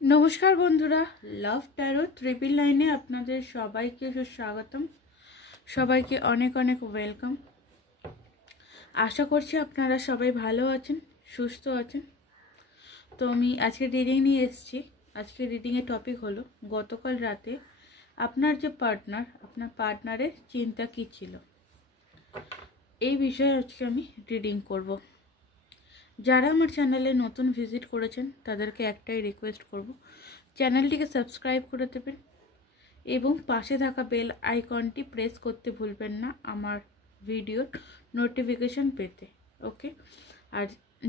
নমস্কার বন্ধুরা, লাভ taro triple লাইনে আপনাদের সবাইকে সুস্বাগতম। সবাইকে অনেক অনেক ওয়েলকাম। আশা করছি আপনারা সবাই ভালো আছেন, সুস্থ আছেন। তো আমি আজকে রিডিং নিয়ে এসেছি। আজকে রিডিংয়ের টপিক হলো গতকাল রাতে আপনার যে পার্টনার, আপনার পার্টনারের চিন্তা কী ছিল, এই বিষয়ে আজকে আমি রিডিং করব। যারা আমার চ্যানেলে নতুন ভিজিট করেছেন তাদেরকে একটাই রিকোয়েস্ট করব, চ্যানেলটিকে সাবস্ক্রাইব করে দেবেন এবং পাশে থাকা বেল আইকনটি প্রেস করতে ভুলবেন না আমার ভিডিওর নোটিফিকেশন পেতে। ওকে, আর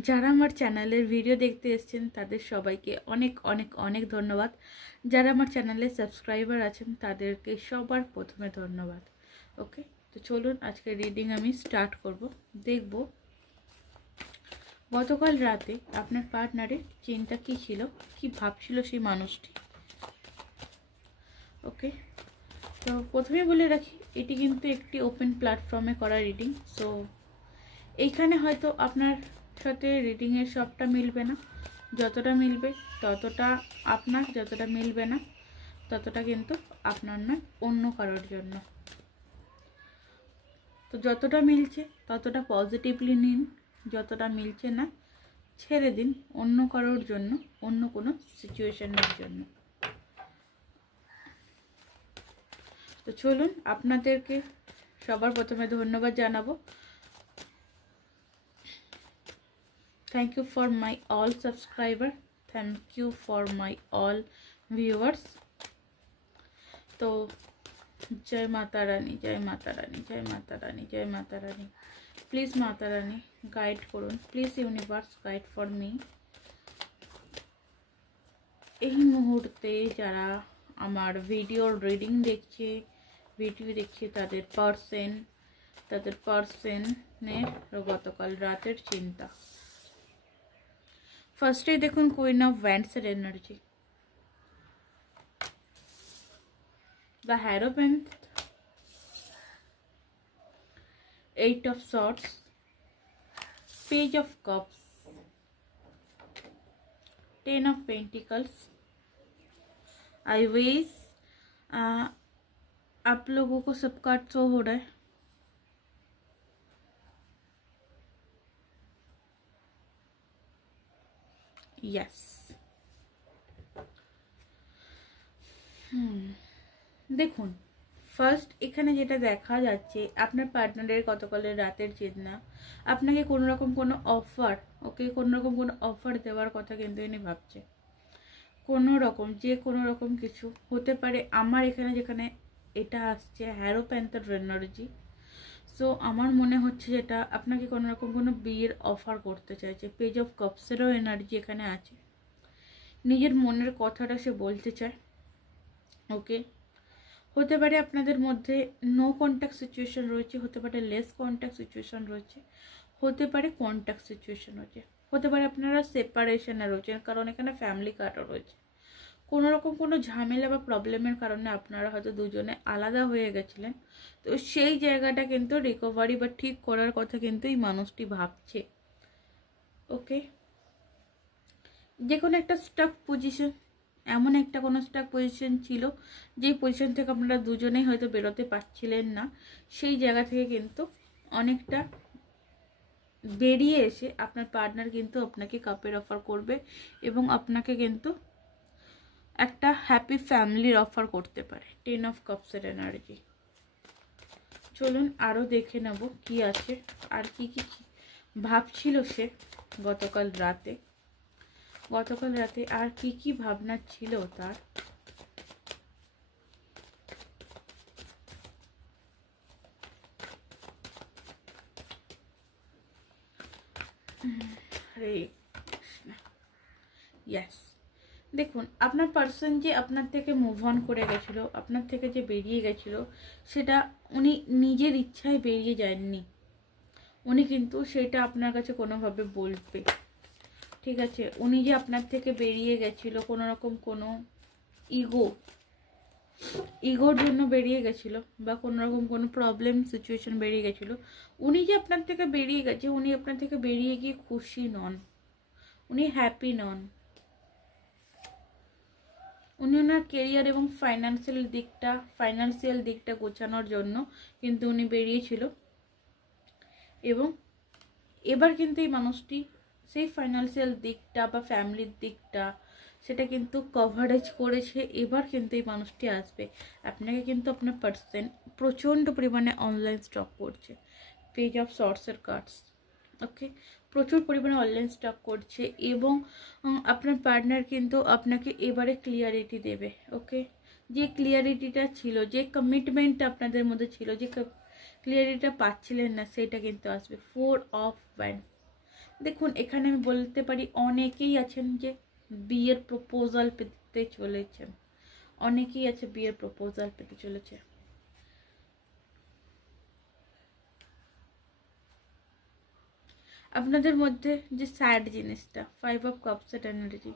যারা আমার চ্যানেলের ভিডিও দেখতে এসেছেন তাদের সবাইকে অনেক অনেক অনেক ধন্যবাদ। যারা আমার চ্যানেলে সাবস্ক্রাইবার আছেন তাদেরকে সবার প্রথমে ধন্যবাদ। ওকে, তো চলুন আজকে রিডিং আমি স্টার্ট করব। দেখব গতকাল রাতে আপনার পার্টনারের চিন্তা কী ছিল, কি ভাবছিল সেই মানুষটি। ওকে, তো প্রথমে বলে রাখি এটি কিন্তু একটি ওপেন প্ল্যাটফর্মে করা রিডিং। সো এইখানে হয়তো আপনার সাথে রিডিংয়ের সবটা মিলবে না, যতটা মিলবে ততটা আপনার, যতটা মিলবে না ততটা কিন্তু আপনার নয়, অন্য কারোর জন্য। তো যতটা মিলছে ততটা পজিটিভলি নিন, যতটা মিলছে না ছেড়ে দিন অন্য কারোর জন্য, অন্য কোনো সিচুয়েশনের জন্য। তো চলুন আপনাদেরকে সবার প্রথমে ধন্যবাদ জানাবো। Thank you for my all subscriber, thank you for my all viewers. তো জয় মাতা রানী, জয় মাতা রানী, জয় মাতা রানী, জয় মাতা রানী। প্লিজ মাতা রানী গাইড করুন, please universe guide for me. এই মুহূর্তে যারা আমার ভিডিওর রিডিং দেখছে, তাদের পার্সনের গতকাল রাতের চিন্তা। ফার্স্টেই দেখুন কুইন অফ ওয়ান্ডসের energy, the hierophant, eight of swords, page of cups, 10 of pentacles. I wish आप लोगों को सब कार्ड शो हो रहा है। यस, দেখুন ফার্স্ট এখানে যেটা দেখা যাচ্ছে আপনার পার্টনারের গতকালের রাতের চিন্তা, আপনাকে কোনো রকম কোনো অফার, ওকে, কোনো রকম কোনো অফার দেওয়ার কথা কিন্তু ইনি ভাবছে। কোনো রকম, যে কোনো রকম কিছু হতে পারে। আমার এখানে যেখানে এটা আসছে হ্যারো প্যান্থার এনার্জি, সো আমার মনে হচ্ছে যেটা আপনাকে কোনো রকম কোনো বিয়ের অফার করতে চাইছে। পেজ অফ কাপসেরও এনার্জি এখানে আছে, নিজের মনের কথাটা সে বলতে চায়। ওকে, হতে পারে আপনাদের মধ্যে নো কন্ট্যাক্ট সিচুয়েশন রয়েছে, হতে পারে লেস কন্ট্যাক্ট সিচুয়েশন রয়েছে, হতে পারে কন্ট্যাক্ট সিচুয়েশন রয়েছে, হতে পারে আপনারা সেপারেশনে রয়েছেন, কারণ এখানে ফ্যামিলি কার্ডও রয়েছে। কোনো রকম কোনো ঝামেলা বা প্রবলেমের কারণে আপনারা হয়তো দুজনে আলাদা হয়ে গেছিলেন। তো সেই জায়গাটা কিন্তু রিকভারি বা ঠিক করার কথা কিন্তু এই মানুষটি ভাবছে। ওকে, যে কোনো একটা স্টাক পজিশন, এমন একটা কোনো স্টাক পজিশন ছিল যেই পজিশন থেকে আপনারা দুজনেই হয়তো বেরোতে পারছিলেন না, সেই জায়গা থেকে কিন্তু অনেকটা বেরিয়ে এসে আপনার পার্টনার কিন্তু আপনাকে কাপের অফার করবে এবং আপনাকে কিন্তু একটা হ্যাপি ফ্যামিলির অফার করতে পারে। 10 অফ কাপসের এনার্জি। চলুন আরও দেখে নেব কি আছে, আর কি কি ভাবছিল সে গতকাল রাতে আর কি কি ভাবনা ছিল তার। হরে কৃষ্ণ। ইয়েস, দেখুন আপনার পার্সন যে আপনার থেকে মুভ অন করে গেছিলো, আপনার থেকে যে বেরিয়ে গেছিলো, সেটা উনি নিজের ইচ্ছায় বেরিয়ে যাননি, উনি কিন্তু সেটা আপনার কাছে কোনোভাবে বলবে। ঠিক আছে, উনি যে আপনার থেকে বেরিয়ে গেছিলো কোনো রকম কোনো ইগোর জন্য বেরিয়ে গেছিলো, বা কোনো রকম কোনো প্রবলেম সিচুয়েশন বেরিয়ে গেছিলো, উনি যে আপনার থেকে বেরিয়ে গেছে, উনি আপনার থেকে বেরিয়ে গিয়ে খুশি নন, উনি হ্যাপি নন। উনি ওনার কেরিয়ার এবং ফাইন্যান্সিয়াল দিকটা গোছানোর জন্য কিন্তু উনি বেরিয়েছিল, এবং এবার কিন্তু এই মানুষটি সেই ফাইন্যান্সিয়াল দিকটা বা ফ্যামিলির দিকটা সেটা কিন্তু কভারেজ করেছে। এবার কিন্তু এই মানুষটি আসবে। আপনাকে কিন্তু আপনার পার্সন প্রচণ্ড পরিমাণে অনলাইন স্টক করছে, পেজ অফ শর্টসের কার্ডস, ওকে, প্রচুর পরিমাণে অনলাইন স্টক করছে, এবং আপনার পার্টনার কিন্তু আপনাকে এবারে ক্লিয়ারিটি দেবে। ওকে, যে ক্লিয়ারিটিটা ছিল, যে কমিটমেন্টটা আপনাদের মধ্যে ছিল, যে ক্লিয়ারিটিটা পাচ্ছিলেন না, সেটা কিন্তু আসবে। 4 অফ ওয়ান্ডস। দেখুন, এখানে আমি বলতে পারি অনেকেই আছেন যে বিয়ের প্রপোজাল পেতে চলেছেন, অনেকেই আছে বিয়ের প্রপোজাল পেতে চলেছে। আপনাদের মধ্যে যে স্যাড জিনিসটা, 5 অফ কাপসের এনার্জি,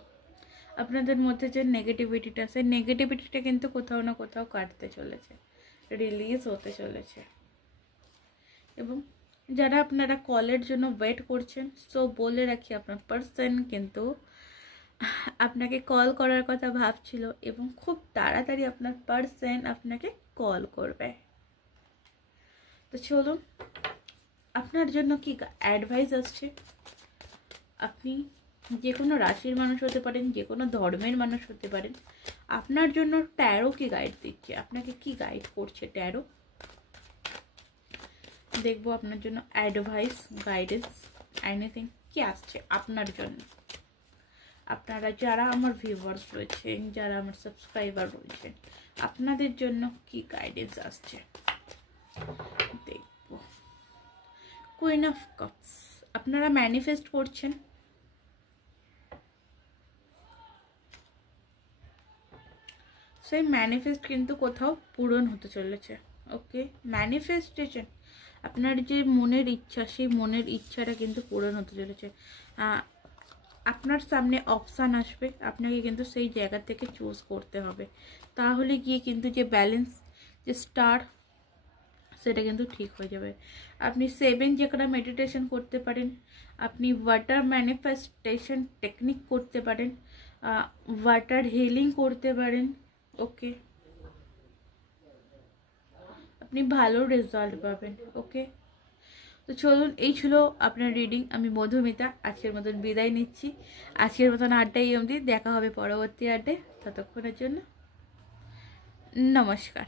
আপনাদের মধ্যে যে নেগেটিভিটিটা, সেই নেগেটিভিটিটা কিন্তু কোথাও না কোথাও কাটতে চলেছে, রিলিজ হতে চলেছে। এবং যারা আপনারা কলের জন্য ওয়েট করছেন, সো বলে রাখি আপনার পার্সন কিন্তু আপনাকে কল করার কথা ভাবছিল, এবং খুব তাড়াতাড়ি আপনার পার্সন আপনাকে কল করবে। তো চলুন, আপনার জন্য কি অ্যাডভাইস আসছে। আপনি যে কোনো রাশির মানুষ হতে পারেন, যে কোনো ধর্মের মানুষ হতে পারেন। আপনার জন্য ট্যারো কি গাইড দিচ্ছে, আপনাকে কি গাইড করছে ট্যারো, দেখবো আপনার জন্য অ্যাডভাইস, গাইডেন্স, এনিথিং কি আসছে আপনার জন্য। আপনারা যারা আমার ভিউয়ার্স রয়েছেন, যারা আমার সাবস্ক্রাইবার রয়েছেন, আপনাদের জন্য কি গাইডেন্স আসছে দেখবো। কুইন অফ কাপস, আপনারা ম্যানিফেস্ট করছেন, সেই ম্যানিফেস্ট কিন্তু কোথাও পূরণ হতে চলেছে। ওকে, ম্যানিফেস্টেশন, আপনার যে মনের ইচ্ছা, সেই মনের ইচ্ছাটা কিন্তু পূরণ হতে চলেছে। আপনার সামনে অপশান আসবে, আপনাকে কিন্তু সেই জায়গা থেকে চুজ করতে হবে, তাহলে গিয়ে কিন্তু যে ব্যালেন্স, যে স্টার, সেটা কিন্তু ঠিক হয়ে যাবে। আপনি 7 জায়গাটা মেডিটেশন করতে পারেন, আপনি ওয়াটার ম্যানিফেস্টেশন টেকনিক করতে পারেন, ওয়াটার হিলিং করতে পারেন। ওকে, আপনি ভালো রেজাল্ট পাবেন। ওকে, তো চলুন, এই ছিল আপনার রিডিং। আমি মধুমিতা আজকের মতন বিদায় নিচ্ছি। আজকের মতন আড্ডাই অবধি, দেখা হবে পরবর্তী আড্ডায়। ততক্ষণের জন্য নমস্কার।